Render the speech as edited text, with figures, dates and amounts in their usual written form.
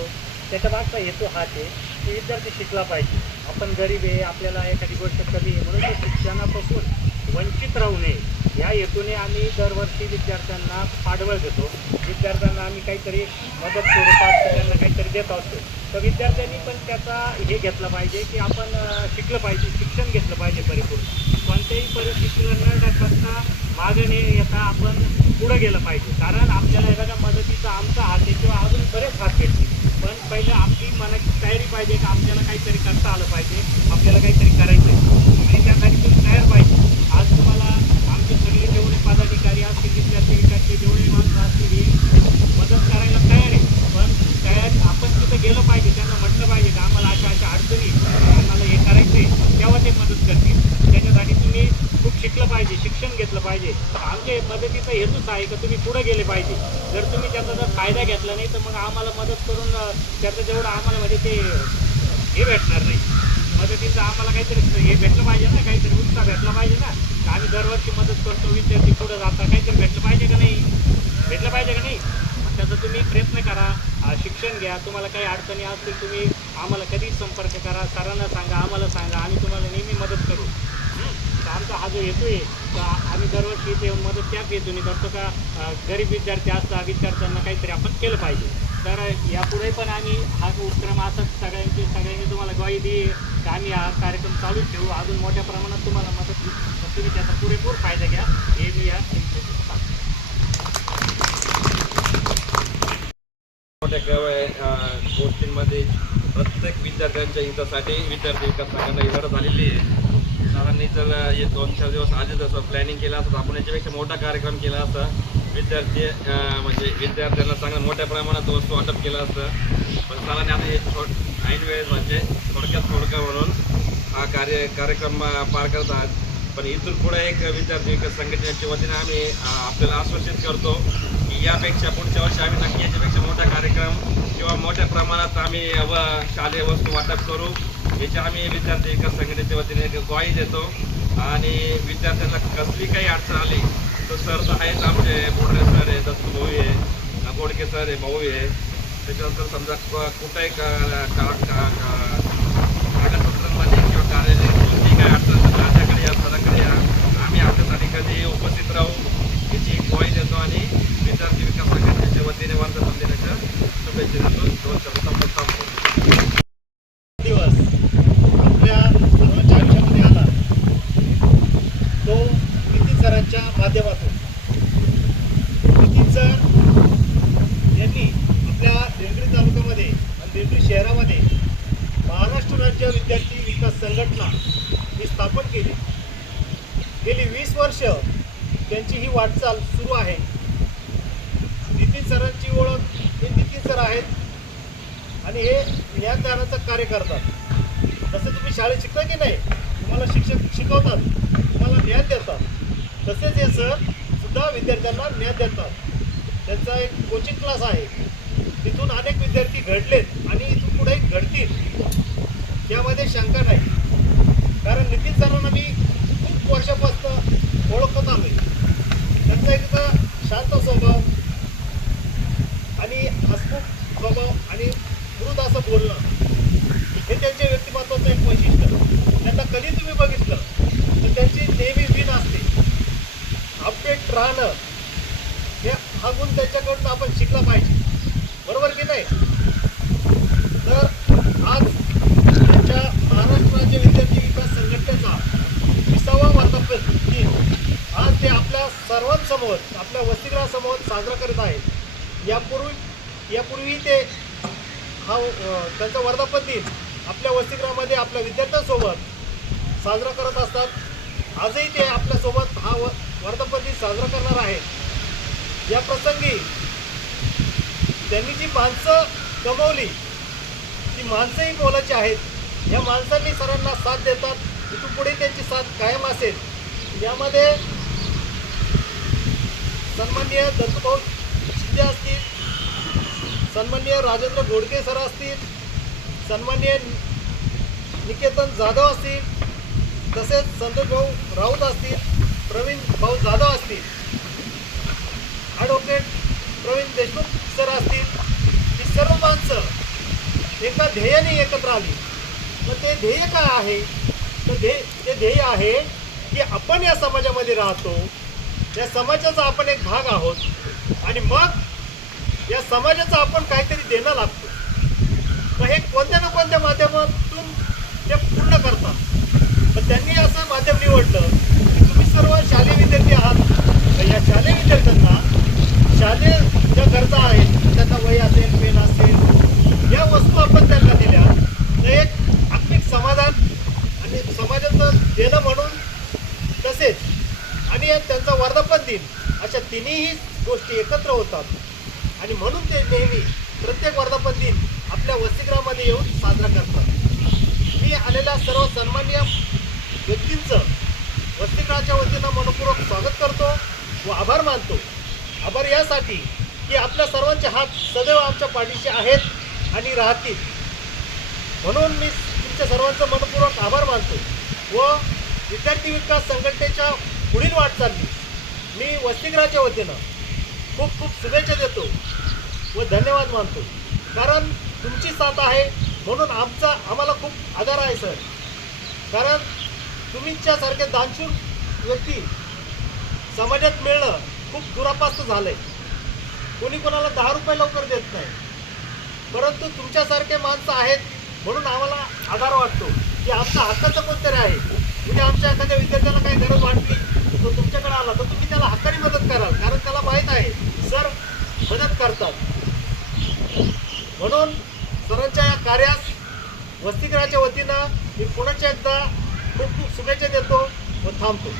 करतो त्याच्या मागचा हेतू हाच आहे की विद्यार्थी शिकला पाहिजे. आपण गरीब आहे, आपल्याला एखादी गोष्ट कमी आहे म्हणून ते शिक्षणापासून वंचित राहू नये या हेतूने आम्ही दरवर्षी विद्यार्थ्यांना पाठबळ देतो. विद्यार्थ्यांना आम्ही काहीतरी मदत स्वरूपात त्यांना काहीतरी देत असतो. तर विद्यार्थ्यांनी पण त्याचा हे घेतलं पाहिजे की आपण शिकलं पाहिजे, शिक्षण घेतलं पाहिजे परिपूर्ण. कोणत्याही परिस्थितीला न डगमगता मागे न येता आपण पुढं गेलं पाहिजे. कारण आपल्याला हे बघा मदतीचा आमचा हात आहे किंवा अजून बरेच हात भेटतील, पण पहिले आपली मनाची तयारी पाहिजे की आपल्याला काहीतरी करता आलं पाहिजे, आपल्याला काहीतरी करायचं आहे आणि त्यासाठी तुम्ही तयार पाहिजे. आज तुम्हाला आमचे सगळे जेवढे पदाधिकारी असतील, विद्यार्थी विद्यार्थी जेवढे माणसं असतील हे मदत करायला तयार आहे, पण तयार आपण तिथं गेलं पाहिजे, त्यांना म्हटलं पाहिजे की आम्हाला अशा अशा अडचणी आम्हाला हे करायचं आहे, तेव्हा ते मदत करतील. त्याच्यासाठी तुम्ही खूप शिकलं पाहिजे, शिक्षण घेतलं पाहिजे. आमच्या मदतीचा हेतूच आहे की तुम्ही पुढे गेले पाहिजे. जर तुम्ही त्याचा जर फायदा घेतला नाही तर मग आम्हाला मदत करून त्याचं जेवढं आम्हाला म्हणजे ते हे भेटणार नाही. मदतीचं आम्हाला काहीतरी हे भेटलं पाहिजे ना, काहीतरी उत्साह भेटला पाहिजे ना. आम्ही दरवर्षी मदत करतो, विद्यार्थी पुढे जाता, काहीतरी भेटलं पाहिजे का नाही, भेटलं पाहिजे का नाही. त्याचा तुम्ही प्रयत्न करा, शिक्षण घ्या. तुम्हाला काही अडचणी असतील तुम्ही आम्हाला कधीच संपर्क करा, सरांना सांगा, आम्हाला सांगा, आम्ही तुम्हाला नेहमी मदत करू. तर आमचा हा जो हेतू आहे तर आम्ही दरवर्षी इथे येऊन मदत त्याच हेतूने करतो का गरीब विद्यार्थी असतात, विद्यार्थ्यांना काहीतरी आपण केलं पाहिजे. तर यापुढे पण आम्ही हा उपक्रम असंच सगळ्यांनी तुम्हाला ग्वाही दिली की आम्ही हा कार्यक्रम चालू ठेवू, अजून मोठ्या प्रमाणात तुम्हाला मदत देऊ. तर तुम्ही त्याचा पुरेपूर फायदा घ्या हे मी या मोठ्या गोष्टींमध्ये प्रत्येक विद्यार्थ्यांच्या हितासाठी विद्यार्थी विकास संघटना ही लढत आलेली आहे. सरांनी जर हे 2-4 दिवस आधी जसं प्लॅनिंग केलं असतं आपण याच्यापेक्षा मोठा कार्यक्रम केला असता. विद्यार्थी म्हणजे विद्यार्थ्यांना चांगल्या मोठ्या प्रमाणात वस्तू वाटप केलं असतं. पण सरांनी आता हे ऐन वेळेस म्हणजे थोडक्यात म्हणून हा कार्यक्रम पार करतात. पण इथून पुढे एक विद्यार्थी विकास संघटनेच्या वतीने आम्ही आपल्याला आश्वासित करतो की यापेक्षा पुढच्या वर्षी आम्ही नक्की याच्यापेक्षा मोठा कार्यक्रम किंवा मोठ्या प्रमाणात आम्ही शालेय वस्तू वाटप करू याची आम्ही विद्यार्थी विकास संघटनेच्या वतीने ग्वाही देतो. आणि विद्यार्थ्यांना कसली काही अडचण आली तर सर तर आहेच, आमचे बोडरे सर आहे, दत्तू भाऊ आहे, गोडके सर आहे, भाऊ आहे. त्याच्यानंतर समजा कुठंही कागदपत्रांमध्ये किंवा कार्यालय कोणतीही काय अडचण माझ्याकडे या सरांकडे या, आम्ही आपल्यासाठी कधी उपस्थित राहू याची ग्वाही देतो. आणि विद्यार्थी विकास संघटनेच्या वतीने वर्धापन दिनाच्या शुभेच्छा देतो. 2 शब्द संपत दिवस आपल्या सर्वांच्या आयुष्यामध्ये आला तो नितीन सरांच्या माध्यमातून. नितीन सर यांनी आपल्या देवगिरी तालुक्यामध्ये आणि देवगिरी शहरामध्ये महाराष्ट्र राज्य विद्यार्थी विकास संघटना ही स्थापन केली. गेली 20 वर्ष त्यांची ही वाटचाल सुरू आहे. नितीन सरांची ओळख हे नितीन सर आहेत आणि हे ज्ञानदानाचं कार्य करतात. जसं तुम्ही शाळेत शिकता की नाही, तुम्हाला शिक्षक शिकवतात, तुम्हाला ज्ञान देतात, तसेच हे सर सुद्धा विद्यार्थ्यांना ज्ञान देतात. त्यांचा एक कोचिंग क्लास आहे, तिथून अनेक विद्यार्थी घडलेत आणि इथून पुढे घडतील यामध्ये शंका नाही. कारण नितीन सरांना मी खूप वर्षापासून ओळखत आलो आहे. त्यांचा एक शांत स्वभाव आणि हसमुख स्वभाव आणि मृद असं बोलणं हे त्यांच्या व्यक्तिमत्वाचं एक वैशिष्ट्य. त्यांना कधी तुम्ही बघितलं तर त्यांची नेहमी विन असते, अपडेट राहणं हे हा गुण त्यांच्याकडून आपण शिकला पाहिजे, बरोबर की नाही. तर आज त्यांच्या महाराष्ट्र राज्य विद्यार्थी विकास संघटनेचा 20वा वर्धापन दिन आज ते आपल्या सर्वांसमोर आपल्या वसतिगृहासमोर साजरा करत आहेत. यापूर्वी ते हा त्यांचा वर्धापन दिन आपल्या वसतिगृहामध्ये आपल्या विद्यार्थ्यांसोबत साजरा करत असतात. आजही ते आपल्यासोबत हा वर्धापन दिन साजरा करणार आहेत. या प्रसंगी त्यांनी जी माणसं कमवली ती माणसंही मोलाची आहेत. या माणसांनी सरांना साथ देतात, इथून पुढे त्यांची साथ कायम असेल. यामध्ये सन्माननीय दत्तूभाऊ शिंदे असतील, सन्माननीय राजेंद्र गोडके सर असतील, सन्माननीय निकेतन जाधव असतील, तसेच संतोष भाऊ राऊत असतील, प्रवीण भाऊ जाधव असतील, ॲडव्होकेट प्रवीण देशमुख सर असतील. ही सर्व माणसं एका ध्येयाने एकत्र आली. मग ते ध्येय काय आहे? तर ते ध्येय आहे की आपण या समाजामध्ये राहतो, या समाजाचा आपण एक भाग आहोत आणि मग या समाजाचं आपण काहीतरी देणं लागतो. मग हे कोणत्या ना कोणत्या माध्यमातून ते पूर्ण करतात. पण त्यांनी असं माध्यम निवडलं की तुम्ही सर्व शालेय विद्यार्थी आहात, तर या शालेय विद्यार्थ्यांना शालेय ज्या गरजा आहेत, त्यांना वही असेल, पेन असेल, या वस्तू आपण त्यांना दिल्या तर एक आत्मिक समाधान आणि समाजाचं देणं म्हणून, तसेच आणि त्यांचा वर्धापन दिन, अशा तिन्ही गोष्टी एकत्र होतात. आणि म्हणून ते नेहमी प्रत्येक वर्धापन दिन आपल्या वसतिगृहामध्ये येऊन साजरा करतात. मी आलेल्या सर्व सन्माननीय व्यक्तींचं वसतिगृहाच्या वतीनं मनपूर्वक स्वागत करतो व आभार मानतो. आभार यासाठी की आपल्या सर्वांचे हात सदैव आमच्या पाठीशी आहेत आणि राहतील. म्हणून मी तुमच्या सर्वांचं मनपूर्वक आभार मानतो व विद्यार्थी विकास संघटनेच्या पुढील वाटचाली मी वसतिगृहाच्या वतीनं खूप खूप शुभेच्छा देतो व धन्यवाद मानतो. कारण तुमची साथ आहे म्हणून आम्हाला खूप आधार आहे सर. कारण तुमच्यासारखे दानशूर व्यक्ती समाजात मिळणं खूप दुरापास्त झालं आहे. कोणी कोणाला 10 रुपये लवकर देत नाही, परंतु तुमच्यासारखे माणसं आहेत म्हणून आम्हाला आधार वाटतो की आमचा हक्काचं कोणतरी आहे. म्हणजे आमच्या एखाद्या विद्यार्थ्याला काही गरज वाटली तो तुमच्याकडे आला तर तुम्ही त्याला हक्काने मदत कराल, कारण त्याला माहीत आहे सर मदत करतात. म्हणून सरांच्या या कार्यास वसतिगृहाच्या वतीनं मी पुन्हा एकदा खूप खूप शुभेच्छा देतो व थांबतो.